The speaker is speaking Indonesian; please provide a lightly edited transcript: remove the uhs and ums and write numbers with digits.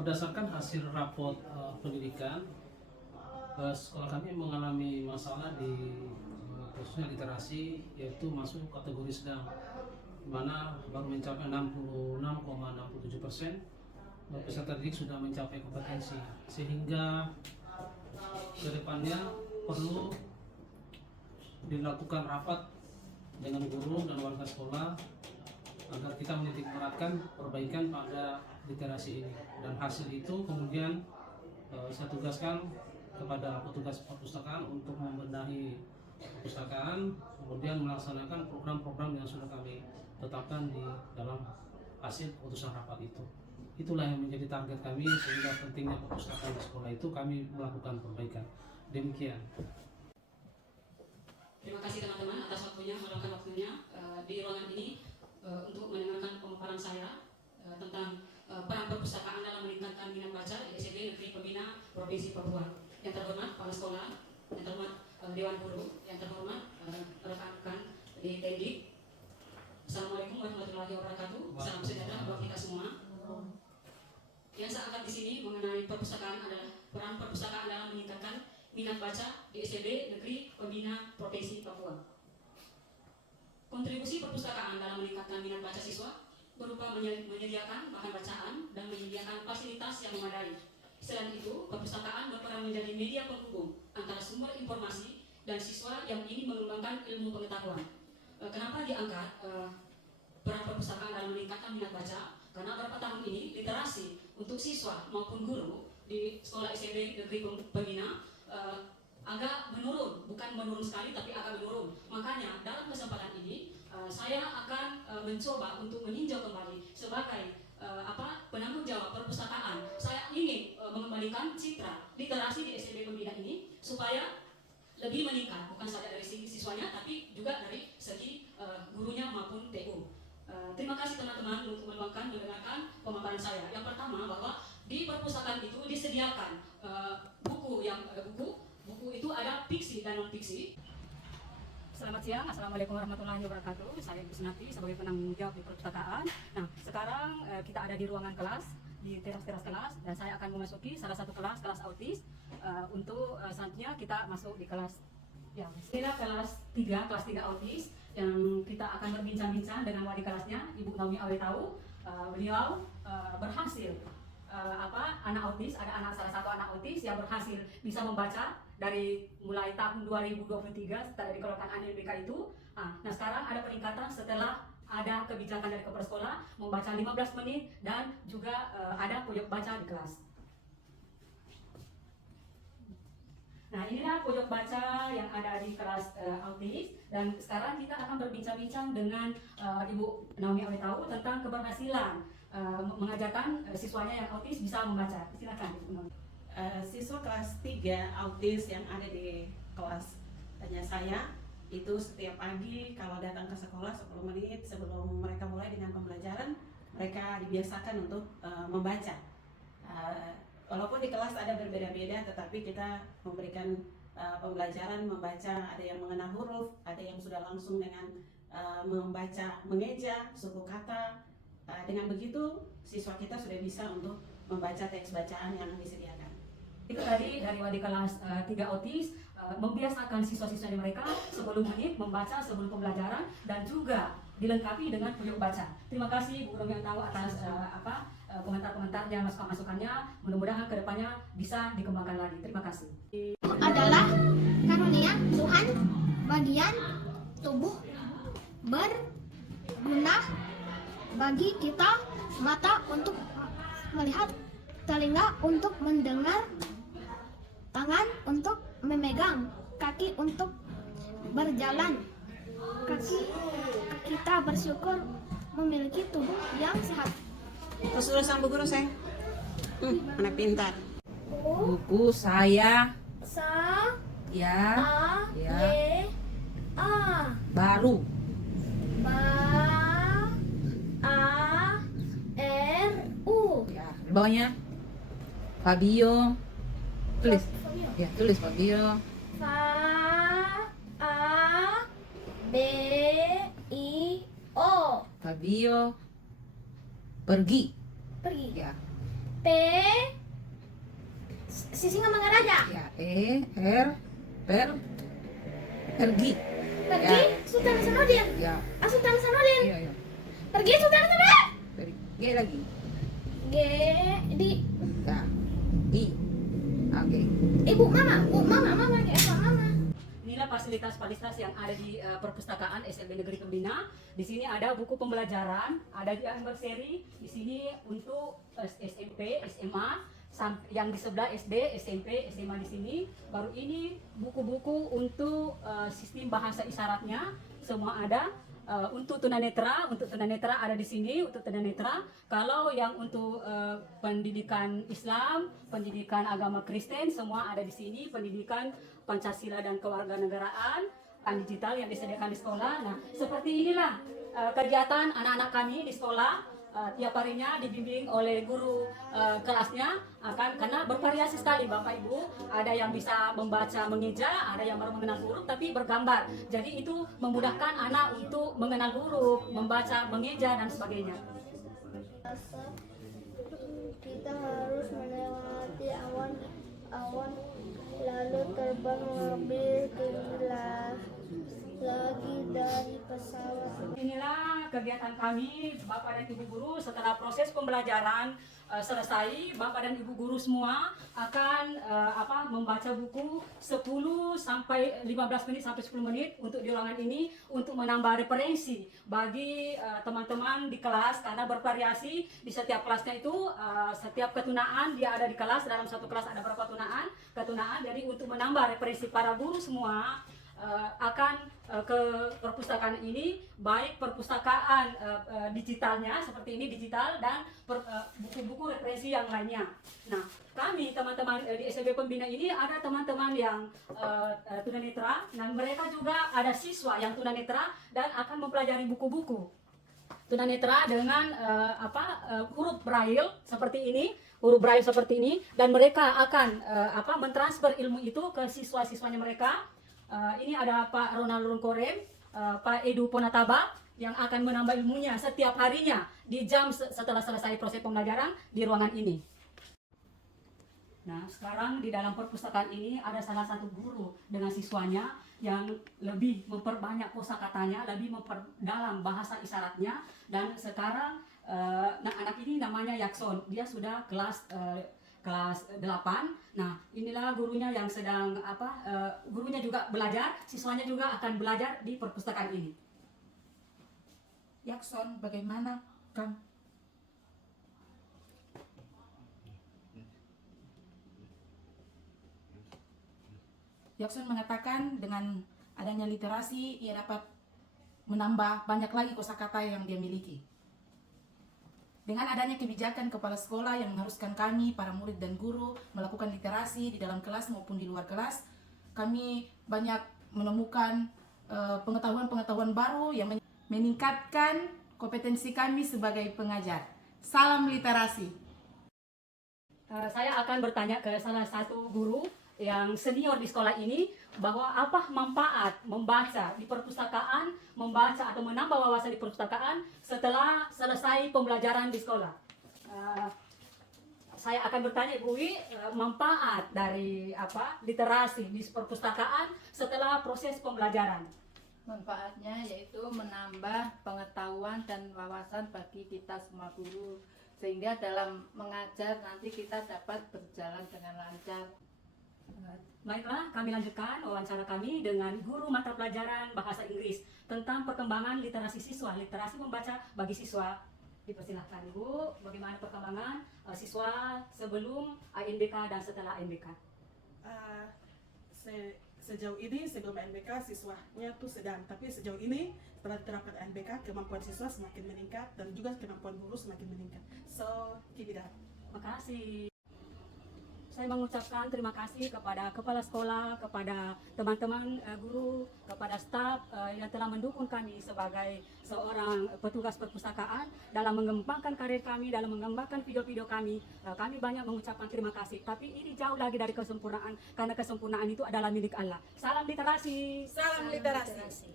Berdasarkan hasil rapot pendidikan, sekolah kami mengalami masalah di khususnya literasi, yaitu masuk kategori sedang, di mana baru mencapai 66,67%. Peserta didik sudah mencapai kompetensi, sehingga kedepannya perlu dilakukan rapat dengan guru dan warga sekolah agar kita menitik beratkan perbaikan pada literasi ini, dan hasil itu kemudian saya tugaskan kepada petugas perpustakaan untuk membenahi perpustakaan, kemudian melaksanakan program-program yang sudah kami tetapkan di dalam hasil keputusan rapat itu. Itulah yang menjadi target kami, sehingga pentingnya perpustakaan di sekolah itu kami melakukan perbaikan. Demikian. Terima kasih teman-teman atas waktunya, meluangkan waktunya di ruangan ini untuk mendengarkan pemaparan saya tentang peran perpustakaan dalam meningkatkan minat baca di SD Negeri Pembina Provinsi Papua. Yang terhormat kepala sekolah, yang terhormat Dewan Guru, yang terhormat rekan-rekan di Tendik. Assalamualaikum warahmatullahi wabarakatuh. Salam sejahtera buat kita semua. Yang saya angkat di sini mengenai perpustakaan adalah peran perpustakaan dalam meningkatkan minat baca di SD Negeri Pembina Provinsi Papua. Kontribusi perpustakaan dalam meningkatkan minat baca siswa berupa menyediakan bahan bacaan dan menyediakan fasilitas yang memadai. Selain itu, perpustakaan berperan menjadi media penghubung antara sumber informasi dan siswa yang ingin mengembangkan ilmu pengetahuan. Kenapa diangkat peran perpustakaan dalam meningkatkan minat baca? Karena beberapa tahun ini literasi untuk siswa maupun guru di sekolah SD Negeri Pembina agak menurun, bukan menurun sekali tapi agak menurun. Makanya dalam kesempatan ini saya akan mencoba untuk meninjau kembali sebagai penanggung jawab perpustakaan. Saya ingin mengembalikan citra literasi di SD Pembina ini supaya lebih meningkat, bukan saja dari segi siswanya tapi juga dari segi gurunya maupun TU. Terima kasih teman-teman untuk mendengarkan pemaparan saya. Yang pertama, bahwa di perpustakaan itu disediakan buku itu ada fiksi dan non fiksi. Selamat siang, assalamualaikum warahmatullahi wabarakatuh. Saya Ibu Sunati sebagai penanggung jawab di perpustakaan. Nah, sekarang kita ada di ruangan kelas, di teras-teras kelas, dan saya akan memasuki salah satu kelas autis. Untuk selanjutnya kita masuk di kelas yang kelas 3 autis, yang kita akan berbincang-bincang dengan wali kelasnya, Ibu Naomi Awetau. Beliau berhasil anak autis, ada salah satu anak autis yang berhasil bisa membaca dari mulai tahun 2023 setelah dikeluarkan ANBK itu. Nah, sekarang ada peningkatan setelah ada kebijakan dari kepala sekolah membaca 15 menit dan juga ada pojok baca di kelas. Nah, inilah pojok baca yang ada di kelas autis, dan sekarang kita akan berbincang-bincang dengan Ibu Naomi Awetau tentang keberhasilan mengajarkan siswanya yang autis bisa membaca. Silakan Ibu Naomi. Siswa kelas 3 autis yang ada di kelas tanya saya itu setiap pagi kalau datang ke sekolah 10 menit sebelum mereka mulai dengan pembelajaran, mereka dibiasakan untuk membaca. Walaupun di kelas ada berbeda-beda, tetapi kita memberikan pembelajaran membaca, ada yang mengenal huruf, ada yang sudah langsung dengan membaca mengeja suku kata. Dengan begitu siswa kita sudah bisa untuk membaca teks bacaan yang disediakan. Itu tadi dari wali kelas 3 autis membiasakan siswa-siswa mereka 10 menit membaca sebelum pembelajaran dan juga dilengkapi dengan pojok baca. Terima kasih Bu Naomi Awetau atas komentar-komentarnya, masukan-masukannya. Mudah-mudahan kedepannya bisa dikembangkan lagi. Terima kasih. Adalah karunia Tuhan bagian tubuh berguna bagi kita, mata untuk melihat, telinga untuk mendengar, tangan untuk memegang, kaki untuk berjalan. Kita bersyukur memiliki tubuh yang sehat. Terus sang bu guru sayang, anak pintar. Buku saya Ya baru ya, di bawahnya Fabio, tulis ya, tulis Fabio. Fabio Fabio pergi pergi. ya. P Sisinga Mangaraja. Ya, pergi. Pergi Ya. Sultan Hasanuddin. Ya, Sultan Hasanuddin. iya, iya. Pergi Sultan Hasanuddin. G lagi. G di Ya, I. Oke. Ibu mama kayak apa mama. Inilah fasilitas-fasilitas yang ada di perpustakaan SLB Negeri Pembina. Di sini ada buku pembelajaran, ada yang berseri. Di sini untuk SMP, SMA, yang di sebelah SD, SMP, SMA di sini. Baru ini buku-buku untuk sistem bahasa isyaratnya semua ada. Untuk tunanetra ada di sini untuk tunanetra. Kalau yang untuk pendidikan Islam, pendidikan agama Kristen semua ada di sini. Pendidikan Pancasila dan kewarganegaraan, digital yang disediakan di sekolah. Nah, seperti inilah kegiatan anak-anak kami di sekolah. Tiap harinya dibimbing oleh guru kelasnya karena bervariasi sekali Bapak Ibu, ada yang bisa membaca mengeja, ada yang baru mengenal huruf tapi bergambar, jadi itu memudahkan anak untuk mengenal huruf, membaca, mengeja dan sebagainya. Kita harus melewati awan lalu terbang lebih tinggi lagi dari pesawat. Inilah kegiatan kami Bapak dan Ibu guru setelah proses pembelajaran selesai. Bapak dan Ibu guru semua akan membaca buku 10 sampai 15 menit sampai 10 menit untuk di ruangan ini untuk menambah referensi bagi teman-teman di kelas karena bervariasi di setiap kelasnya itu setiap ketunaan dia ada di kelas, dalam satu kelas ada berapa ketunaan, jadi untuk menambah referensi para guru semua akan ke perpustakaan ini, baik perpustakaan digitalnya seperti ini digital dan buku-buku referensi yang lainnya. Nah, kami teman-teman di SLB Pembina ini ada teman-teman yang tunanetra dan mereka juga ada siswa yang tunanetra dan akan mempelajari buku-buku tunanetra dengan huruf braille seperti ini, dan mereka akan mentransfer ilmu itu ke siswa-siswanya mereka. Ini ada Pak Ronald Rungkorem, Pak Edu Ponataba yang akan menambah ilmunya setiap harinya di jam setelah selesai proses pembelajaran di ruangan ini. Nah, sekarang di dalam perpustakaan ini ada salah satu guru dengan siswanya yang lebih memperbanyak kosakatanya, lebih memperdalam bahasa isyaratnya, dan sekarang anak ini namanya Yakson, dia sudah kelas 8. Nah, inilah gurunya yang sedang gurunya juga belajar, siswanya juga akan belajar di perpustakaan ini. Yakson, bagaimana, Kang? Yakson mengatakan dengan adanya literasi ia dapat menambah banyak lagi kosakata yang dia miliki. Dengan adanya kebijakan kepala sekolah yang mengharuskan kami, para murid dan guru, melakukan literasi di dalam kelas maupun di luar kelas, kami banyak menemukan pengetahuan-pengetahuan baru yang meningkatkan kompetensi kami sebagai pengajar. Salam literasi. Saya akan bertanya ke salah satu guru yang senior di sekolah ini bahwa apa manfaat membaca di perpustakaan, membaca atau menambah wawasan di perpustakaan setelah selesai pembelajaran di sekolah. Saya akan bertanya Ibu Wi, manfaat dari literasi di perpustakaan setelah proses pembelajaran. Manfaatnya yaitu menambah pengetahuan dan wawasan bagi kita semua guru, sehingga dalam mengajar nanti kita dapat berjalan dengan lancar. Baiklah, kami lanjutkan wawancara kami dengan guru mata pelajaran bahasa Inggris tentang perkembangan literasi siswa, literasi membaca bagi siswa. Dipersilahkan Ibu, bagaimana perkembangan siswa sebelum ANBK dan setelah ANBK? Sejauh ini sebelum ANBK siswanya tuh sedang, tapi sejauh ini setelah diterapkan ANBK kemampuan siswa semakin meningkat dan juga kemampuan guru semakin meningkat. So, keep it up. Makasih. Saya mengucapkan terima kasih kepada kepala sekolah, kepada teman-teman guru, kepada staf yang telah mendukung kami sebagai seorang petugas perpustakaan dalam mengembangkan karir kami, dalam mengembangkan video-video kami. Kami banyak mengucapkan terima kasih, tapi ini jauh lagi dari kesempurnaan, karena kesempurnaan itu adalah milik Allah. Salam literasi. Salam literasi.